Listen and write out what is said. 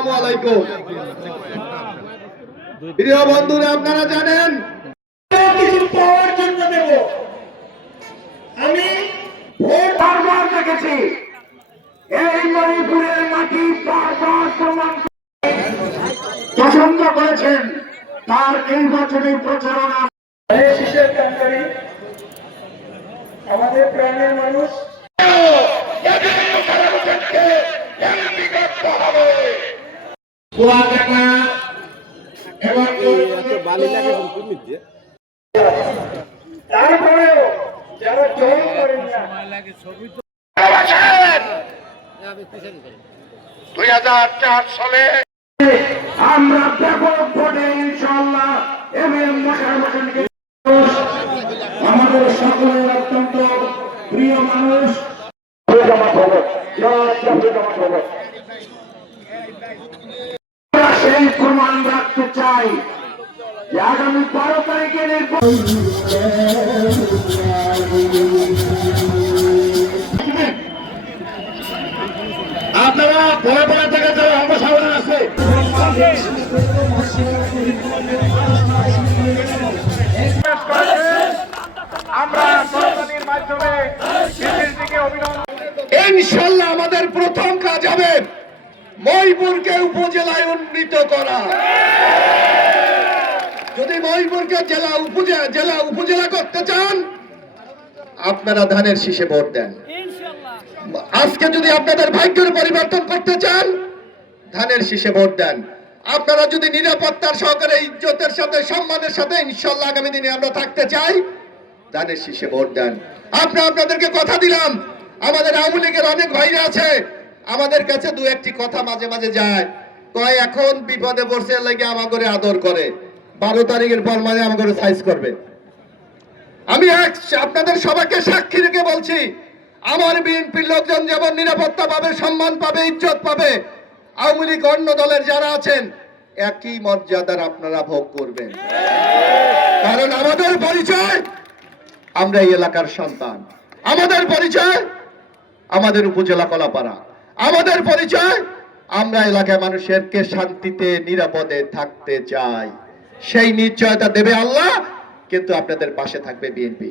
আসসালামু আলাইকুম। প্রিয় বন্ধুরা, আপনারা জানেন কিছু পাওয়ার জন্য দেব। আমি ভোট বারবার দেখেছি, এই মণিপুরের মাটি বারবার প্রমাণ পছন্দ করেছেন। তার নির্বাচনী প্রচারণা শিশের কান্ডারি আমাদের প্রাণের মানুষ তারপরেও যারা জয় করেন না 2004 সালে আমরা ব্যাপক ভোটে ইনশাআল্লাহ এমএম মোশাররফ হোসেনকে আমাদের সকলের অত্যন্ত প্রিয় মানুষ সেই প্রমাণ রাখতে চাই যে আগামী 12 তারিখে আপনারা ভয় ভয় থেকে যারা আমরা সাবধান আছে আমরা সরকারের মাধ্যমে ইনশাআল্লাহ আমাদের প্রথম কাজ হবে মহিপুরকে উপজেলায় উন্নীত করা। যদি মহিপুরকে জেলা উপজেলা করতে চান, আপনারা ধানের শীষে ভোট দেন। আজকে যদি আপনাদের ভাগ্যের পরিবর্তন করতে চান, ধানের শীষে ভোট দেন। আপনারা যদি নিরাপত্তার সহকারে ইজ্জতের সাথে সম্মানের সাথে ইনশাআল্লাহ আগামী দিনে আমরা থাকতে চাই, ধানের শীষে ভোট দেন। আপনাদেরকে কথা দিলাম, আমাদের আওয়ামী লীগের অনেক ভাইরা আছে, আমাদের কাছে দু একটি কথা মাঝে মাঝে যায়, কয় এখন বিপদে পড়ছে লাগে আমাকে আদর করে, 12 তারিখের পর মানে আমাকে সাইজ করবে। আমি আপনাদের সবাইকে সাক্ষী রেখে বলছি, আমার বিএনপির লোকজন যেমন নিরাপত্তা পাবে, সম্মান পাবে, ইজ্জত পাবে, আওয়ামী লীগ অন্য দলের যারা আছেন একই মর্যাদার আপনারা ভোগ করবেন। কারণ আমাদের পরিচয় আমরা এই এলাকার সন্তান, আমাদের পরিচয় আমাদের উপজেলা কলাপাড়া, আমাদের পরিচয় আমরা এলাকায় মানুষেরকে শান্তিতে নিরাপদে থাকতে চাই। সেই নিশ্চয়তা দেবে আল্লাহ, কিন্তু আপনাদের পাশে থাকবে বিএনপি।